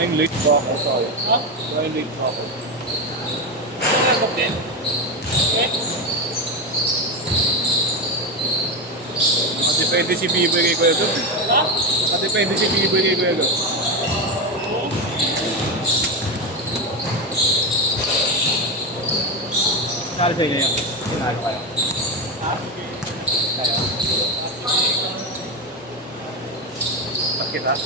Flying late ako sa'yo. Ha? Flying late ako. Nagkakot din. Okay? Depende si Biboy kay Kuya doon. Ha? Depende si Biboy kay Kuya doon. Kala sa inyo yan. Sinalo kayo. Ha? Kaya. Bakit ha?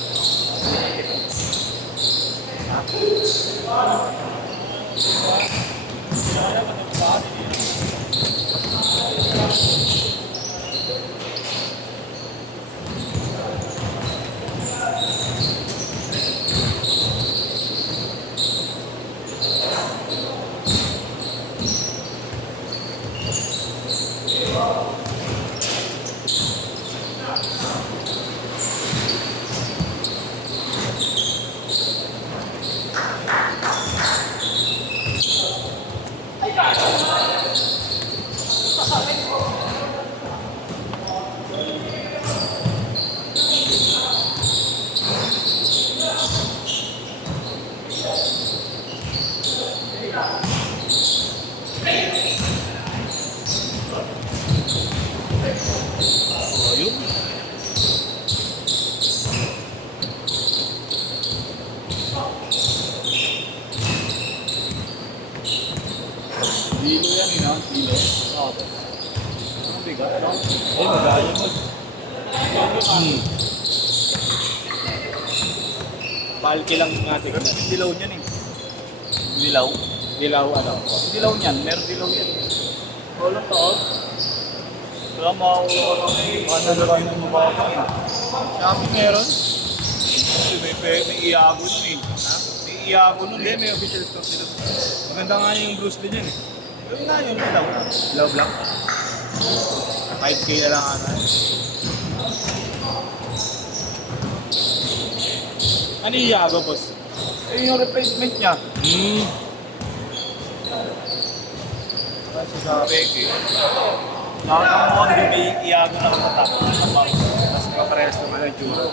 Ayun. Dilo yan yun, dilo. Oo. Ang bigat, no? Ay, magaya mo. Palki lang natin. Dilaw niyan eh. Dilaw. Dilaw ano? Dilaw niyan. Meron dilaw yan. Wala to. Kaya mauulo ano na rin ang mababangin. Shopping meron? Kasi may iago nun eh. Ha? May iago nun Hindi, eh. may official stock sila. Maganda nga yung Bruce Lee dyan eh. Yung nga yun, dilaw na. Dilaw black. 5K na lang ata. Ano yung Yago, boss? Eh yung replacement niya. Kasi sa Peke. Nakakamuha din may iago na katatak. mas kaparehas naman ang tsura.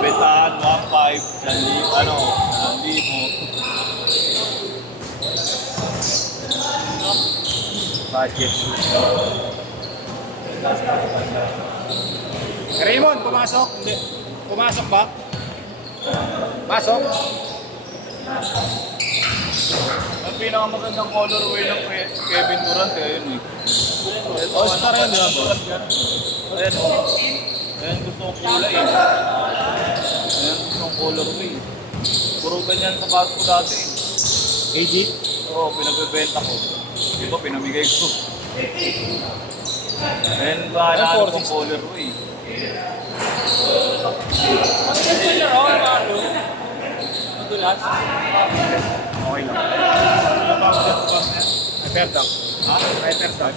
Betahan, 1.5, 1,000, ano, 1,000. Budget. Raymond, pumasok? Hindi. Pumasok ba? Pasok? Ang pinakamagandang colorway ng Kevin Durant eh, yun eh. All-star yan, di ba, boss? Ayan o. Ayan gusto kong kulay eh. Ayan gusto kong colorway eh. Puro ganyan sa baso ko dati eh. AG? Oo, pinagbebenta ko. Di ba pinamigay ko? Ayan ba nahanap kong colorway? Ang ganda niya raw, ano? Madulas? Okay lang. Hyperduck. Ha? Hyperduck.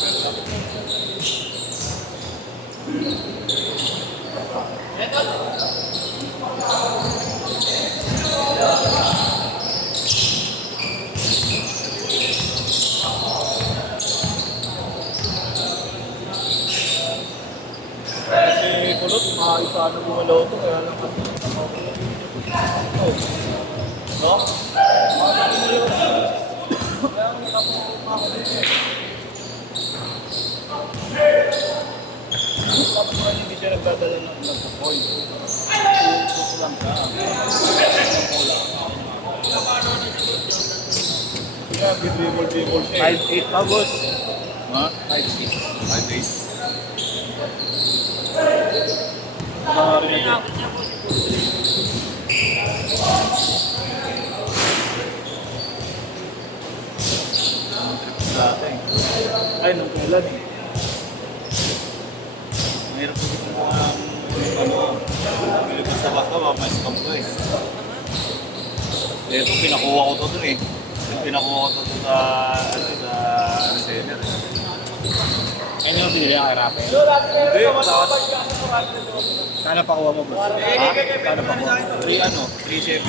Kasi kulot, isa na bumalaw ito, kaya lang kasi oh. No? Kaya ang nakapuha dito eh. Tapos pa hindi siya nagdadala ng nagpo-point. Puso lang ka. Kaya dribble siya eh. 5'8 pa, boss. Ha? 5'8. 5'8". Maaari na din. Dati. Ay, nung ulan eh. Mahirap ko dito Pilipinas sa basta ba, may scam to eh. Ito, pinakuha ko to dun eh. Pinakuha ko to sa, sa reseller eh. Ayun yung pinili ang karape. Hindi, mataas. Sana pakuha mo, boss. Ha? Kano pa po? 3.7.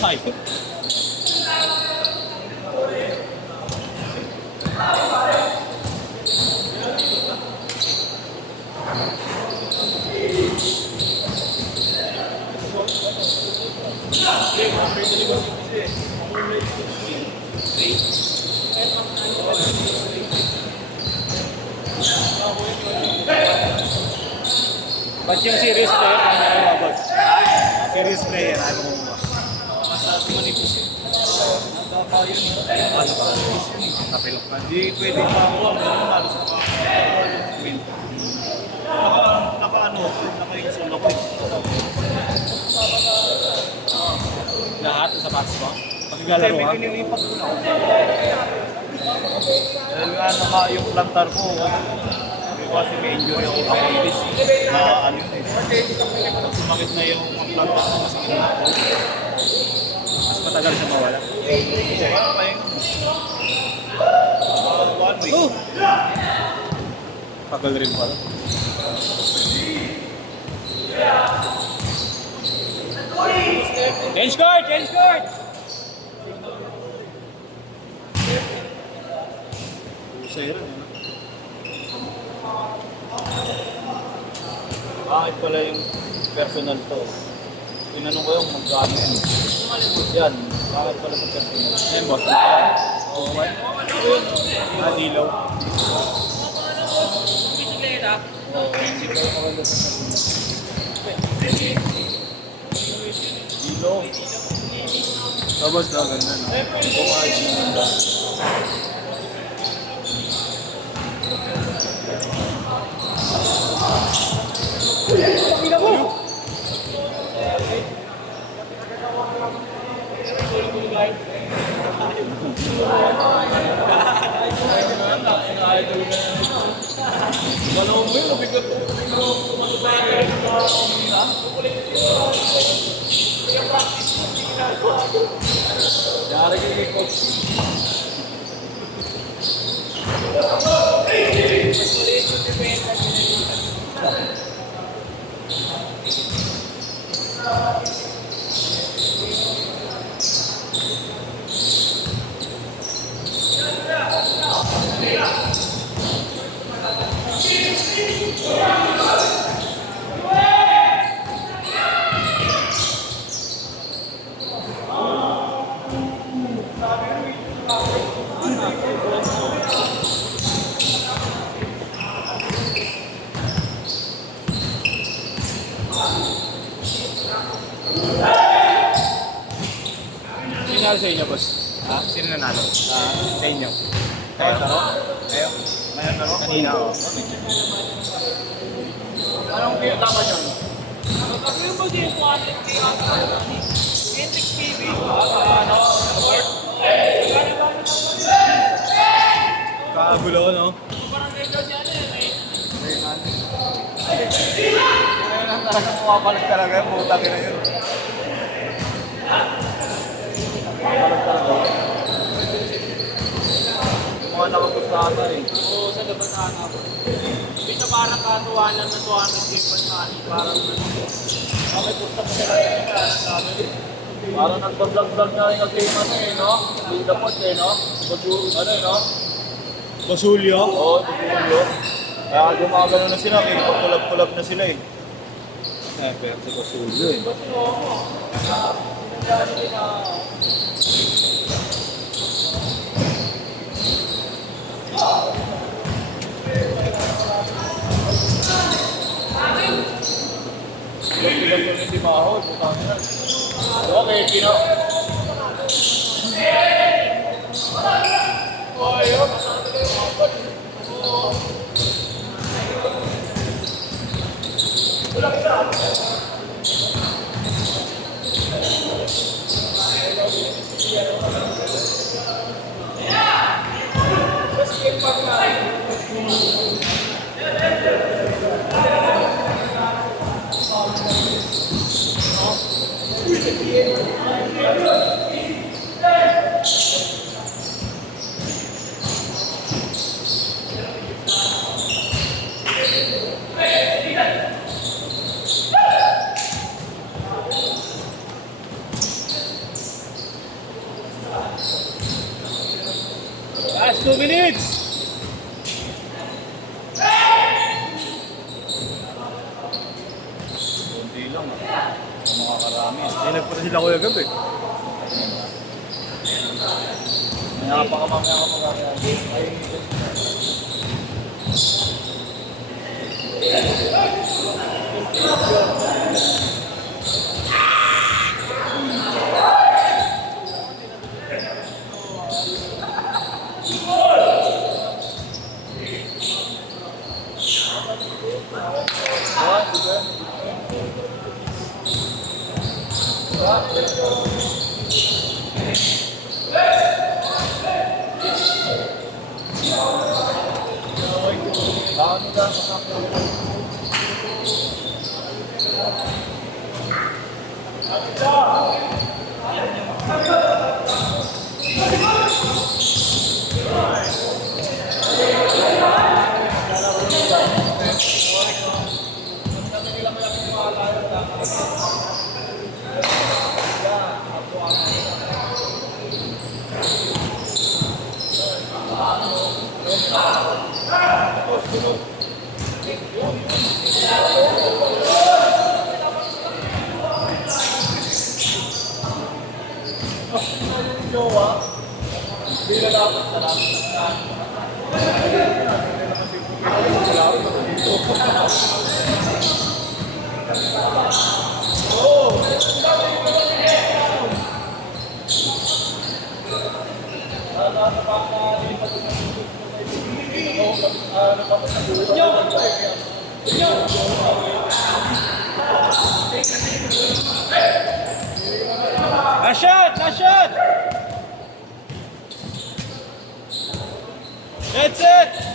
Ay. Ba't yung serious player, ano mo ba, boss? Serious player, ano mo ba? Masyado manipis eh. Baka yun. Ano pa? Kapilok ka. Hindi pwede makuha. Meron halos na win. Naka-install ako eh. Lahat sa box mo? Kasi Paglalaro ka? pinilipat ko na ako. Dahil nga naka yung plantar ko. Kasi may injury ako sa pelvis. Na ano yun eh. Pag sumakit na yung plantar ko, masakit na ako. Mas matagal siya mawala. Ano pa yun? 1 week. Tagal rin pala. Change court! Change court! Pusay rin, ano? Bakit pala yung personal to? Tinanong ko yung magkano yan. Yan, bakit pala sa personal? Yan, boss. Oo, okay. Dilaw. Hindi ko lang maganda sa personal. Dilo. Tapos na, ganda na. Ito nga yung ganda. Balong mo yun, bigat ko. Yari yung coach. Sino nanalo sa inyo, boss? Ha? Sino nanalo? Sa inyo? Kaya taro? Ayaw. Ngayon taro? Kanina, oh. Anong kayo dapat yun? Kakagulo, no? Ngayon talaga pumapalag talaga yun. Putang ina yun. Pumapalag talaga. Yung mga nakapustahan na rin. Oo, sa labas na ako. Hindi siya parang katuwanan na 200 gimbal na parang May pusta pa sila yun. Parang nagbablog-vlog na rin kasi yung ano eh, no? Yung dapat eh, no? Ano eh, no? Basulyo? Oo, tutulog. Kaya gumagano na sila, may pagkulab-kulab na sila eh. Eh, pero si Basulyo, eh. Sila sa hindi mahal, putang ina. Okay, Pino. Last 2 minutes! Kunti lang. Mga karami. Hindi nagpunta sila kuya gabi. Nakapakamamaya ka magkakaya. Nashoot! Nashoot! That's it!